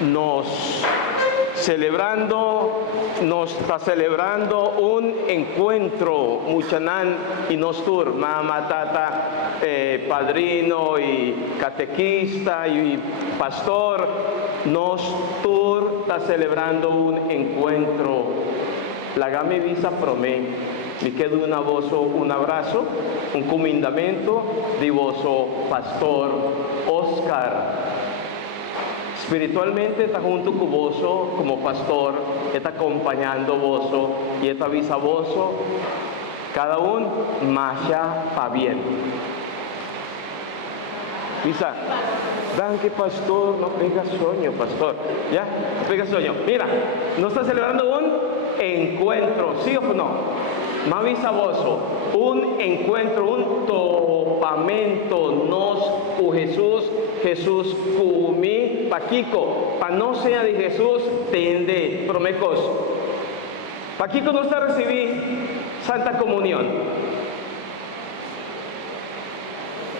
nos está celebrando un encuentro muchanan y nostur mamá tata padrino y catequista y pastor nostur está celebrando un encuentro la game visa promé mi quedo un abrazo un comendamento de vosso pastor Oscar. Espiritualmente está junto con vos como pastor, está acompañando vos y está avisa vos, cada uno marcha para bien. Visa, danke pastor, no pega sueño, pastor, ya, no pega sueño. Mira, ¿no está celebrando un encuentro, sí o no? Me avisa vos, un encuentro, un topamento nos con Jesús cumí, Paquico, pa no sea de Jesús, tende, promecos. Paquico no está recibir Santa Comunión.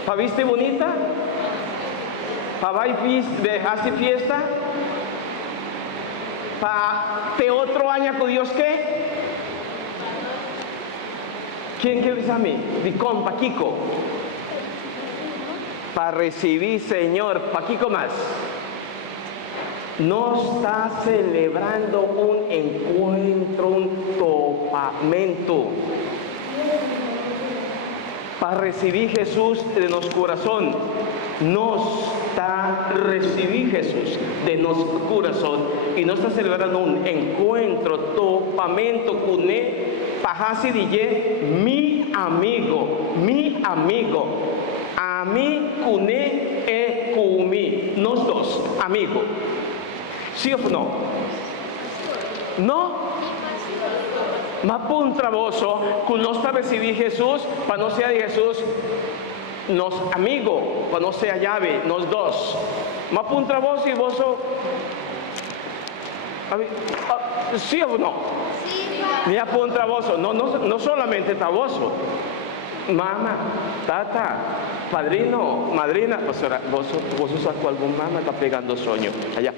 ¿Pa viste bonita? ¿Pa hace fiesta? ¿Pa te otro año con Dios qué? ¿Quién quiere decir a mí? Dicón, Paquico. Para recibir, Señor, Paquico más. No está celebrando un encuentro, un topamento. Para recibir Jesús de nuestro corazón. Nos está recibir Jesús de nuestro corazón. Y no está celebrando un encuentro, topamento con él. Pajasi dije, mi amigo, a mí cuné e cumí, nos dos, amigo, ¿sí o no? ¿No? Ma pun traboso, con nos para recibir Jesús, para no sea de Jesús, nos amigo, para no sea llave, nos dos, ma pun traboso y vos, ¿sí o no? Ni apunta vos, no solamente taboso, mamá, tata, padrino, madrina, vos sacó algún mamá, está pegando sueño, allá,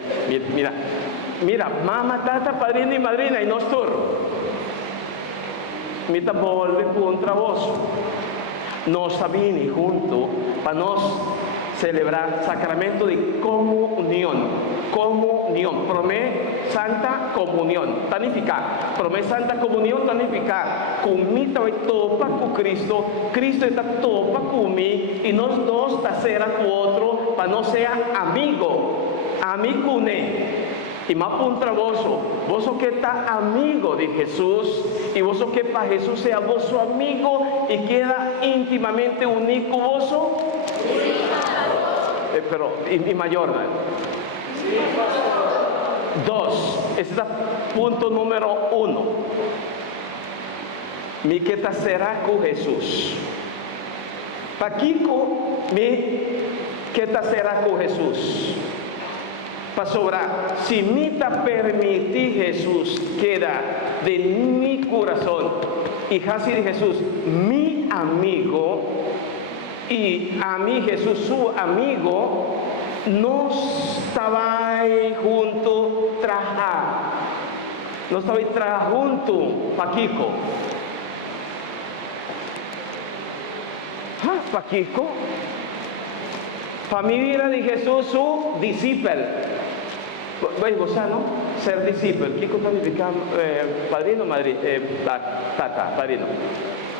mira, mamá, tata, padrino y madrina, y no estur, mita volve contra vos, nos sabini junto, para nos celebrar sacramento de comunión, promé Santa Comunión, tanificar, promé Santa Comunión, tanificar, comita y topa con Cristo está topa con mí, y nos dos tasera con otro, para no sea amigo y más punta vos que está amigo de Jesús, y vos que para Jesús sea vos amigo, y queda íntimamente unido vos, pero, y mayor, ¿no? Dos, este es punto número 1. Mi que será con Jesús. Paquico, mi que será con Jesús. Para sobrar, si me permití Jesús queda de mi corazón, y así de Jesús, mi amigo, y a mí Jesús, su amigo, no estaba ahí junto trabajar. No estaba ahí trabajando junto, Paquico. Paquico. Familia de Jesús, su discípulo. ¿Veis vos, no? Ser discípulo. ¿Qué significa padrino, madrina? Tata, padrino.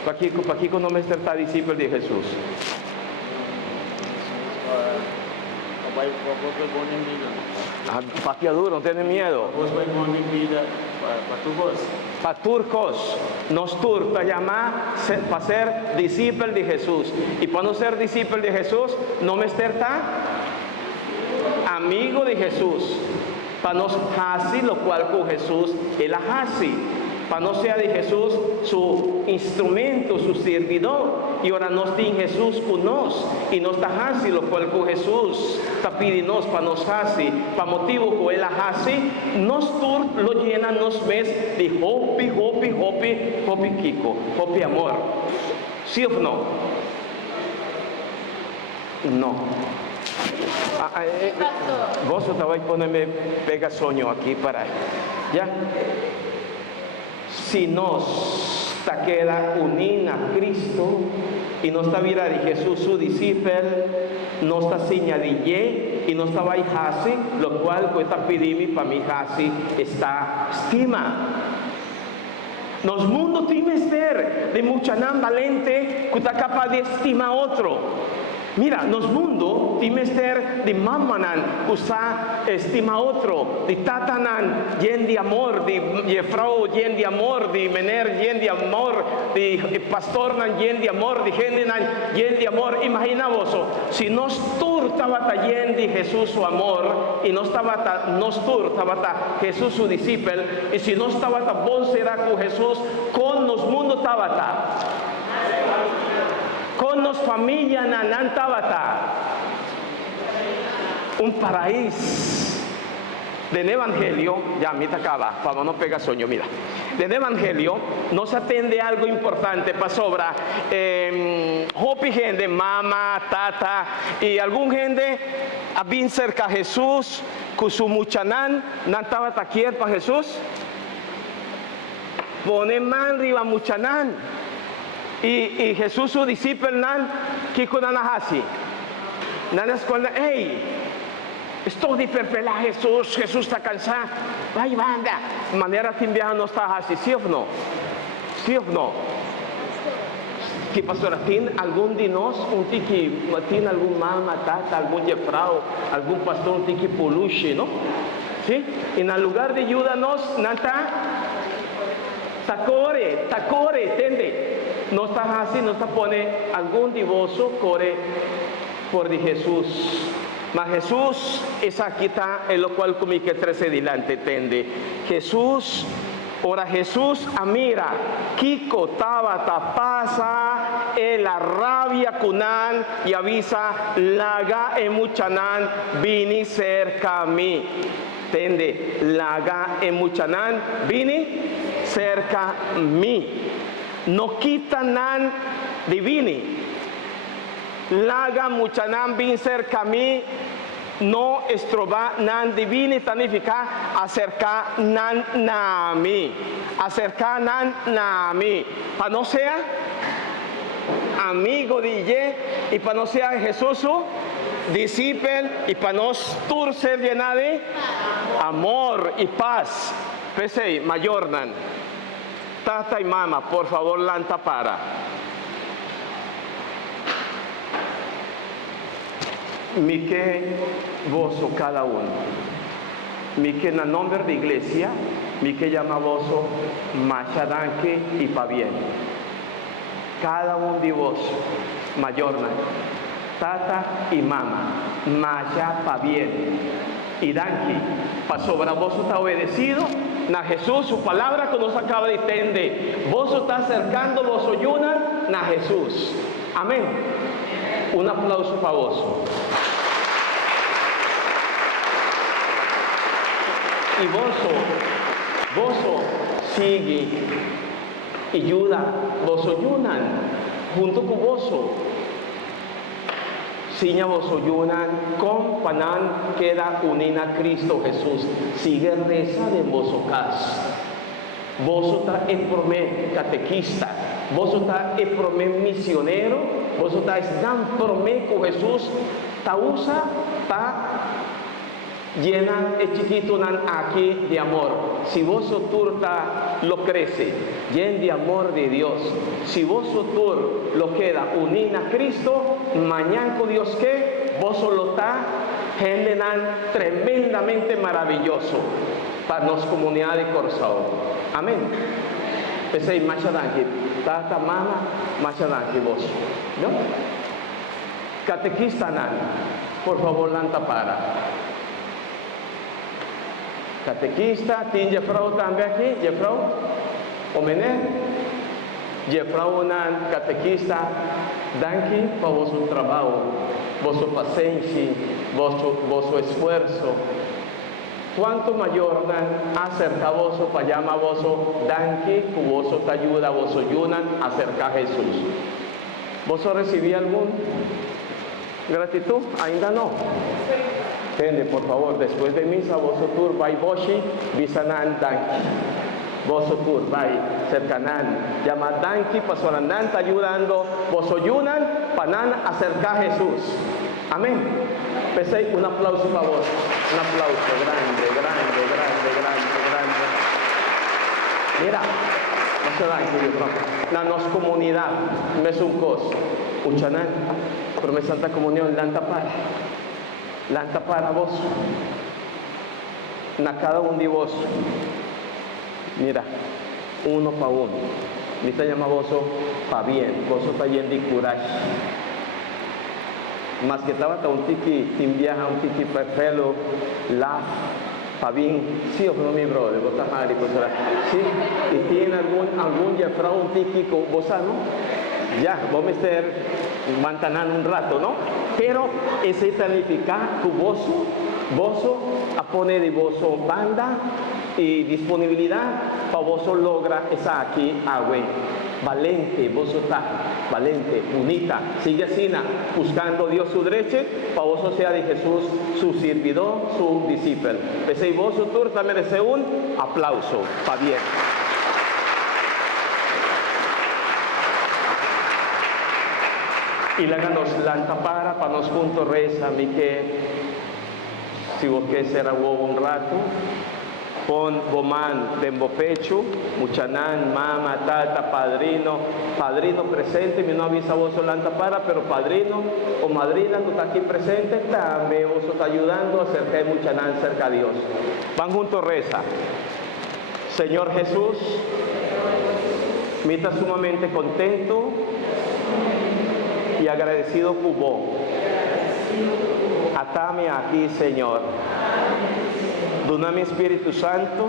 Paquico no me está discípulo de Jesús. Paquia duro, no tiene miedo. Para turcos, nos turca llamar para ser discípulo de Jesús. Y para no ser discípulo de Jesús, no me está amigo de Jesús. Para nos hasi lo cual con Jesús, él hasi. Para no sea de Jesús su instrumento, su servidor, y ahora nos tiene Jesús con nos, y nos está así, lo cual con Jesús está pidiendo para nos así, para motivo con él así, nos tur lo llena, nos ves de hopi, Kiko, hopi amor. ¿Sí o no? No. Vos te vais a ponerme pegasoño aquí para... ¿Ya? Si nos ta queda unida a Cristo y no está vida de Jesús su discípulo, no está seña de ye y no está hasi, lo cual cuesta pedirme para mi hasi está estima. Nos mundo tiene ser de mucha nan valente que está capaz de estimar otro. Mira, nos mundo tiene ser de mamanan que está estima otro, de tatanan yen de amor, de jefrau yen de amor, de mener yen de amor, de pastor nan yen de amor, de gente nan yen de amor. Imagina vos, si nos tur estaba yen de Jesús su amor y no estaba nos tur estaba Jesús su discípulo y si no estaba bon será con Jesús con nos mundo estaba con nos familia nanan tabata un paraíso del evangelio. Ya me acaba para no pegar sueño. Mira, del evangelio nos atende algo importante para sobra hopi gente mamá tata y algún gente a bien cerca a Jesús con su muchanan nan tabata quiere para Jesús pone man riba muchanan. Y Jesús su discípulo nan kiko nanahasi nanas con hey estoy de perpela Jesús está cansado vaya vanga manera que no está así sí o no que pastora tiene algún de nos un tiki tiene algún mal matata algún jefrao algún pastor un tiki poluche no sí en el lugar de ayudarnos nata tacore tende no está así, no está pone algún divorcio corre por de Jesús. Mas Jesús es aquí está en lo cual como que 13 delante tende. Jesús, ora Jesús amira, Kiko tabata pasa en la rabia kunan y avisa laga emuchanan vini cerca a mí. Tende, laga emuchanan vini cerca a mí. No quitan nan divini. Laga muchanan bin cerca a mí. No estroba nan divini significa acerca nan nami. Acerca nan nami. Para no sea amigo de ye y para no sea Jesús su discípulo y para no ser llena de amor y paz. Pese mayor nan. Tata y mamá, por favor, lanta para. Mi que vozo cada uno. Mi que en el nombre de iglesia, mi que llama vozo machadanque y pa bien. Cada uno de vos, mayorna, tata y mamá, macha pa bien. Y danqui, pa sobra vos está obedecido. Na Jesús, su palabra que nos acaba de entender. Vos está acercando, vos oyunan, na Jesús. Amén. Un aplauso para vos. Y vos sigue y ayuda, vos oyunan junto con vos. Siña vos oyunan, con panan queda unida a Cristo Jesús. Sigue reza de vos cas. Vos está el promé catequista. Vos está el promé misionero. Vos está dan promé con Jesús. Ta usa, ta llena el chiquito nan aquí de amor. Si vos turta lo crece, lleno de amor de Dios. Si vos tur lo queda unida a Cristo, mañana con Dios que vos solo está gente nan tremendamente maravilloso para nos comunidad de Corzao. Amén. Pensé machadanque, tata mama, machadanque vos, ¿no? Catequista nan, por favor lanta para. Catequista, ¿tiene Jefrau también aquí? ¿Jefrau? ¿Omené? Jefrau nan catequista, danke para vuestro trabajo, vuestra paciencia, vuestro esfuerzo. Cuanto mayor nan acerca vos para llamar vos, danke, que vos te ayuda, vos ayudan acerca a Jesús. ¿Vos recibí algún? Gratitud, ainda no. Gente, por favor, después de misa, vosotros vai boshi, bisanan danki. Vosotros vai cercanan, llama danki, pasorandan, está ayudando, vosoyunan, panan acercar a Jesús. Amén. Empecé, un aplauso para vos. Un aplauso grande, grande, grande, grande, grande. Mira, no se dan, la nos comunidad, me es un cos, uchanan, por mi Santa Comunión, lanta para vos, na cada uno de vos, mira, uno para uno, mi te llama vos para bien, vos está lleno de coraje, más que estaba un tiki, viaja un tiki perfecto, la para bien, sí o no, mi brother, vos estás mal, sí, y tiene algún ya un tiki con vos, ¿no? Ya, vos me estés mantenando un rato, ¿no? Pero ese significa que vos a poner de vos banda y disponibilidad para vos logra esa aquí agua. Valente, vos está valente, unita, sigue así, buscando Dios su derecha, para vos sea de Jesús su servidor, su discípulo. Pese vos su turno merece un aplauso, para bien. Y la nos lanta para nos juntos reza, mi que si vos que será un rato, pon boman tembo pecho, muchanan, mama, tata, padrino presente, mi no avisa vos lanta para, pero padrino o madrina que está aquí presente, también vos está ayudando a acercar muchanan cerca a Dios. Van juntos reza. Señor Jesús, me está sumamente contento y agradecido por vos. Atame aquí, Señor. Doname Espíritu Santo,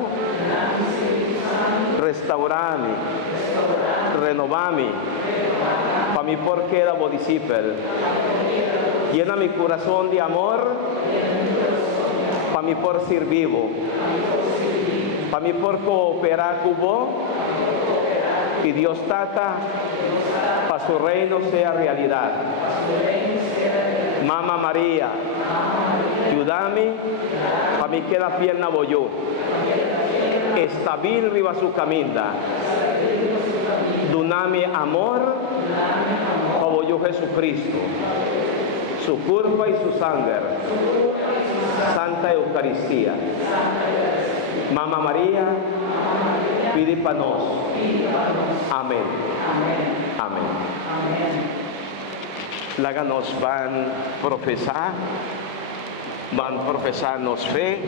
restaurame, renovame, para mi porque era discípulo. Llena mi corazón de amor, para mi por ser vivo, para mi por cooperar con vos, y Dios trata para su reino sea realidad. Mamá María, ayúdame para mí que la pierna voy yo. Estabil riba su caminda. Doname amor para voy yo Jesucristo. Su cuerpo y su sangre. Santa Eucaristía. Mamá María, pide para nos. Amén. Amén. Laga nos van profesarnos fe,